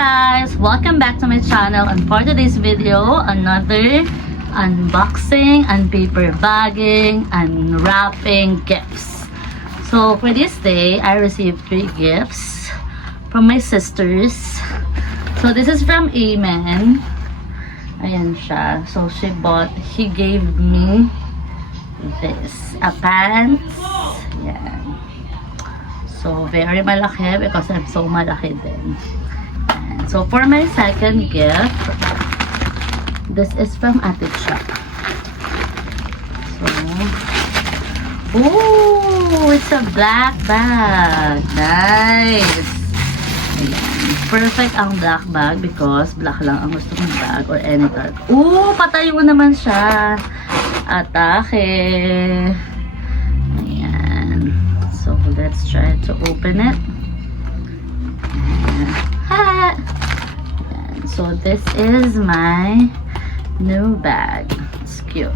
guys! Welcome back to my channel, and for today's video, another unboxing and paper bagging and wrapping gifts. So for this day, I received 3 gifts from my sisters. So this is from Amen. Ayan siya. So he gave me this, a pants. Yan. So very malaki because I'm so malaki din. And so for my second gift, this is from Ate Cha. So, oh, it's a black bag. Nice. Ayan. Perfect ang black bag because black lang ang gusto kong bag or any type. Oh, patayo naman siya. Atake. Ayan. So, let's try to open it. Ayan. Ha! Ayan. So, this is my new bag. It's cute.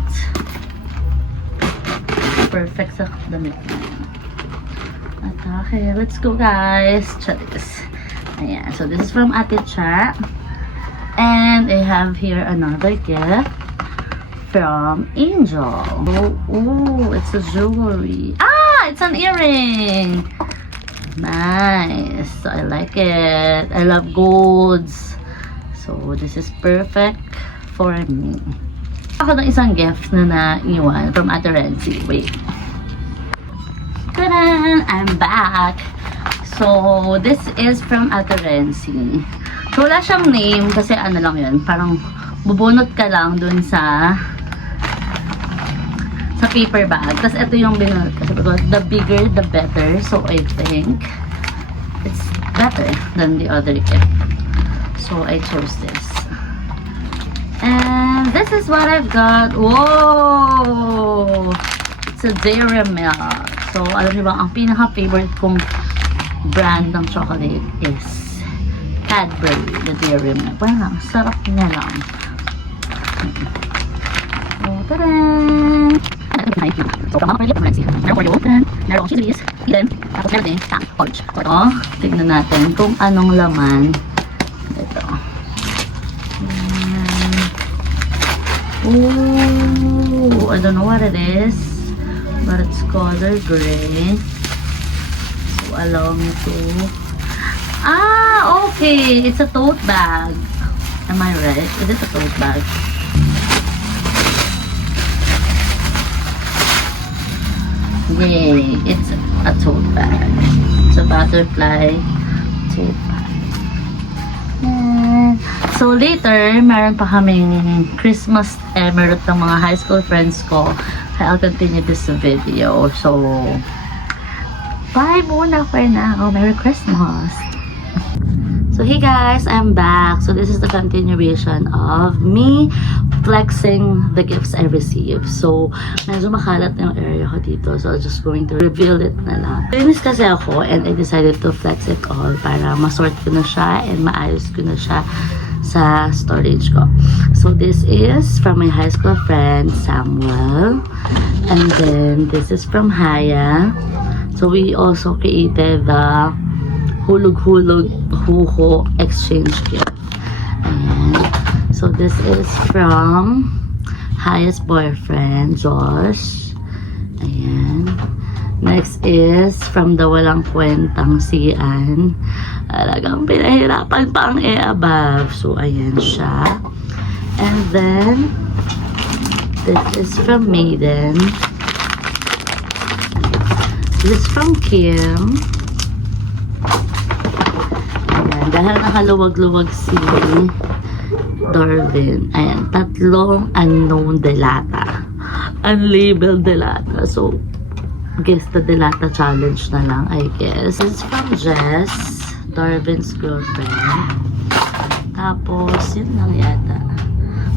Perfect sa damit na yun. Atake. Let's go, guys. Check this. Ayan. So, this is from Ate Cha. And I have here another gift from Angel. Oh, it's a jewelry. Ah, it's an earring. Nice. So I like it. I love golds. So this is perfect for me. Ako ng isang gift na naiwan from Ate Renzi. Wait. Ta-da! I'm back. So this is from Ate Renzi. So wala siyang name kasi ano lang yun. Parang bubunot ka lang dun sa paper bag. Tapos ito yung binunod kasi because the bigger the better. So I think it's better than the other gift. So I chose this. And this is what I've got. Whoa! It's a Dairy Milk. So alam niyo ba, ang pinaka-favorite kong brand ng chocolate is Cadbury, the Dairy Milk. Well, sarap niya lang. Oh, tada! So, from mga Prince, meron Oreo, meron cheese, then, tapos meron din sa orange. Ito, tignan natin kung anong laman. Ito. Ooh, I don't know what it is, but it's color gray. So, allow me to... Ah, okay. It's a tote bag. Am I right? Is it a tote bag? Yay! It's a tote bag. It's a butterfly tote bag. So later, meron pa kaming Christmas emerald ng mga high school friends ko. I'll continue this video. So, bye muna for now. Merry Christmas! So hey guys, I'm back. So this is the continuation of me flexing the gifts I received. So medyo makalat na yung area ko dito. So I'm just going to reveal it na lang. Finish kasi ako and I decided to flex it all para masort ko na siya and maayos ko na siya sa storage ko. So this is from my high school friend Samuel. And then this is from Haya. So we also created the hulog-hulog huho exchange gift. Ayan. So this is from Haya's boyfriend, Josh. Ayan. Next is from the walang kwentang Sian. Talagang pinahirapan pa ang above. So ayan siya. And then this is from Maiden. This is from Kim. Dahil nakaluwag-luwag si Darwin. Ayan, 3 unknown delata. Unlabeled delata. So, guess the delata challenge na lang, I guess. It's from Jess, Darwin's girlfriend. Tapos, yun lang yata.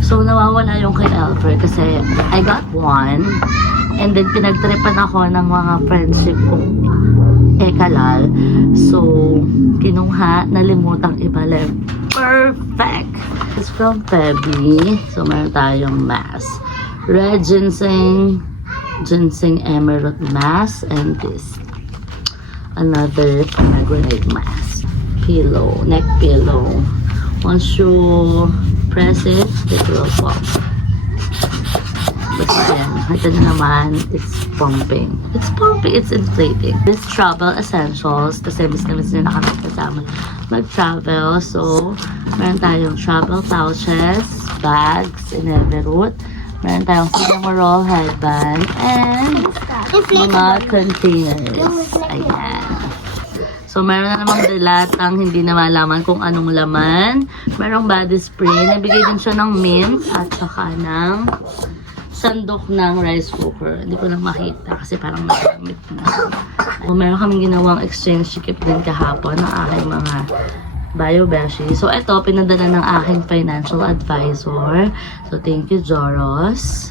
So, nawawala yung kay Alfred kasi I got one. And then, pinagtripan ako ng mga friendship ko Ekalal. So, kinuha, nalimutang ibalik. Perfect! It's from Febby. So, meron tayong mask. Red ginseng emerald mask, and this. Another pomegranate mask. pillow, neck pillow. Once you press it will pop. But ayan, ito na naman, it's pumping. It's pumping, it's inflating. This travel essentials, kasi miss na nakakasama mag-travel. So, meron tayong travel pouches, bags in every route. Meron tayong Cinnamoroll headband, and mga containers. Ayan. So, meron na namang dilatang hindi na malaman kung anong laman. Merong body spray. Nabigay din siya ng mint at saka ng sandok ng rice cooker. Hindi ko lang makita kasi parang nagamit na. So, meron kaming ginawang exchange gift din kahapon ng aking mga bio-beshi. So, ito, pinadala ng aking financial advisor. So, thank you, Joros.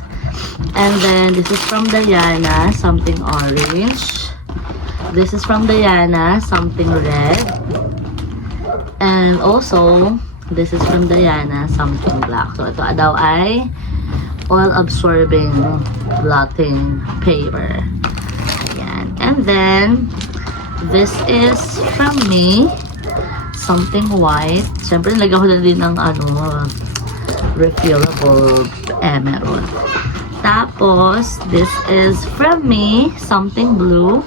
And then, this is from Diana, something orange. This is from Diana, something red. And also, this is from Diana, something black. So, ito daw ay oil-absorbing blotting paper. Ayan. And then, this is from me, something white. Siyempre, nilagyan ko na din ng refillable emerald. Tapos, this is from me, something blue.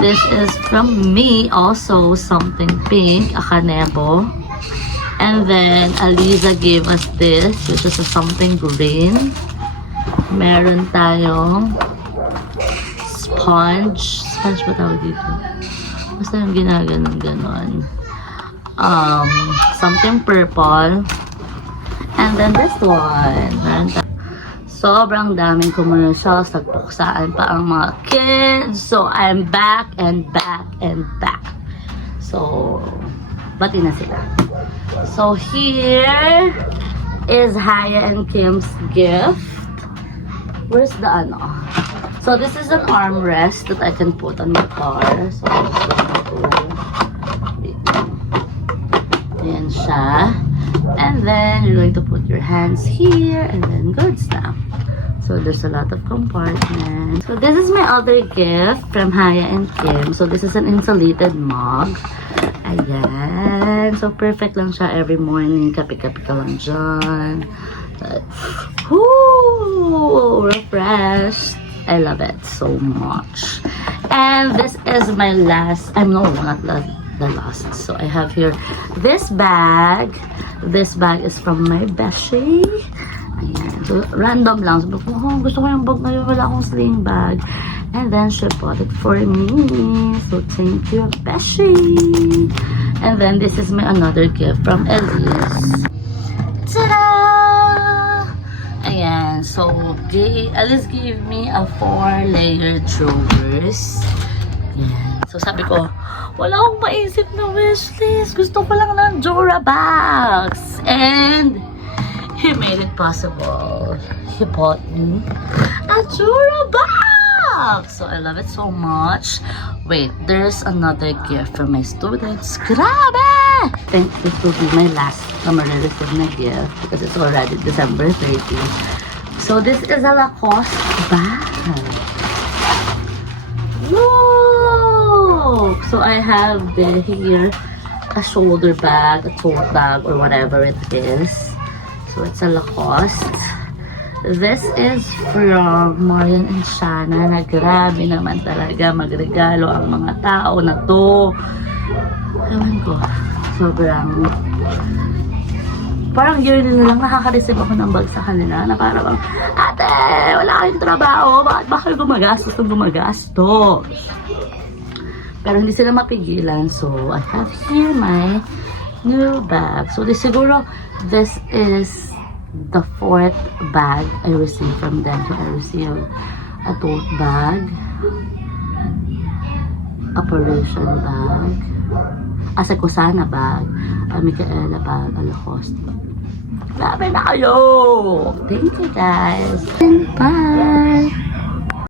This is from me, also something pink, a kanebo. And then, Aliza gave us this, which is a something green. Meron tayong sponge. Sponge ba tawag dito? Basta yung ginaganon-ganon. Something purple. And then this one. Meron tayong sobrang daming commercials. Nagpuksaan pa ang mga kids. So, I'm back and back and back. So, bati na sila. So, here is Haya and Kim's gift. Where's the ano? So, this is an armrest that I can put on my car. So, I'm just going to ayan siya. And then, you're going to put your hands here and then good stuff. So, there's a lot of compartments. So, this is my other gift from Haya and Kim. So, this is an insulated mug. Ayan. So, perfect lang siya every morning. Kape-kape ka lang dyan. Whoo! Refreshed. I love it so much. And this is my last, no, not the last. So, I have here this bag. This bag is from my beshi. Ayan. So, random lang. So, gusto ko yung bag na yun. Wala akong sling bag. And then, she bought it for me. So, thank you, beshi. And then, this is my another gift from Elise. Ta-da! Ayan. So, Elise gave me a 4-layer drawers. Ayan. So, sabi ko, wala akong maisip na wishlist. Gusto ko lang ng Jora box. And, he made it possible. He bought me a Jora box. So, I love it so much. Wait, there's another gift from my students. Grabe! I think this will be my last na marireceive na gift because it's already December 30. So, this is a Lacoste bag. Look! So, I have here a shoulder bag, a tote bag, or whatever it is. So, it's a Lacoste. This is from Marian and Shana na grabe naman talaga magregalo ang mga tao na to. Ewan ko, sobrang parang yearly na lang nakaka-receive ako ng bag sa kanila na parang ate, wala kayong trabaho, bakit ba kayo gumagastos ng gumagastos? Pero hindi sila mapigilan. So, I have here my new bag. So, siguro, this is the 4th bag I received from them. So, I received a tote bag, a Parisian bag, a Sekusana bag, a Micaela bag, a Lacoste bag. Grabe na kayo! Thank you guys! And bye!